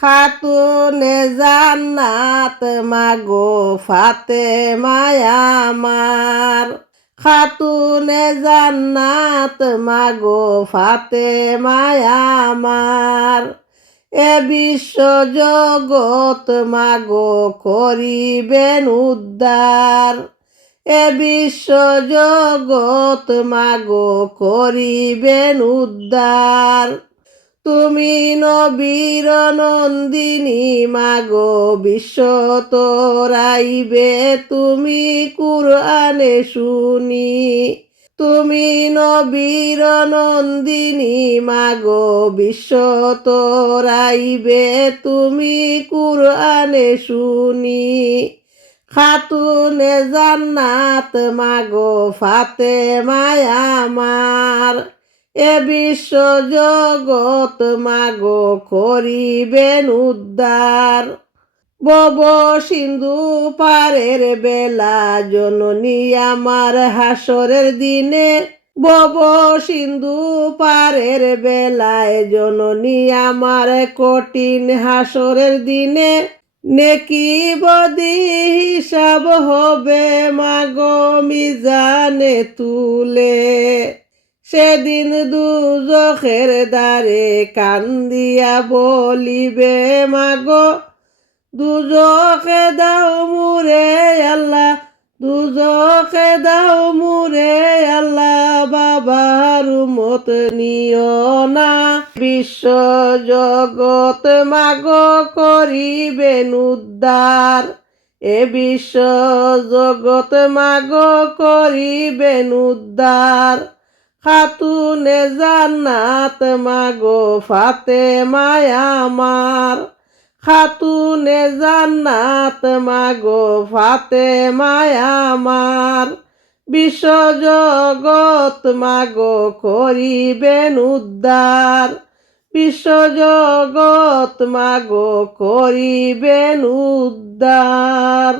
খাতুনে জান্নাত মাগো ফাতেমায় আমার, খাতুনে জান্নাত মাগো ফাতেমায় আমার। এ বিশ্ব জগৎ মাগো করিবেন উদ্ধার, এ বিশ্ব জগৎ মাগো করিবেন উদ্ধার। তুমি নবীর নন্দিনী মাগো বিশ্ব তোরাইবে তুমি কুরআনে শুনি, তুমি নবীর নন্দিনী মাগো বিশ্ব তোরাইবে তুমি কুরআনে শুনি। খাতুনে জান্নাত মাগো ফাতেমায় আমার, এ বিশ্ব জগৎ মাগো করিবেন উদ্ধার। বব সিন্ধু পারের বেলা জননী আমার হাসরের দিনে, বব সিন্ধু পারের বেলায় জননী আমার কঠিন হাসরের দিনে। নেকি বদি হিসাব হবে মাগো মিজানে তুলে, সেদিন দুজখের দ্বারে কান্দিয়া বলিবে মাগো দুজখে দাও মুরে আল্লাহ, দুজখে দাও মুরে আল্লাহ, বাবার উম্মত নিও না। বিশ্ব জগৎ মাগো করিবেন উদ্ধার, এ বিশ্ব জগৎ মাগো করিবেন উদ্ধার। খাতুনে জান্নাত মাগো ফাতেমায় আমার, খাতুনে জান্নাত মাগো ফাতেমায় আমার। বিশ্ব জগৎ মাগো করিবেন উদ্ধার, বিশ্ব জগৎ মাগো করিবেন উদ্ধার।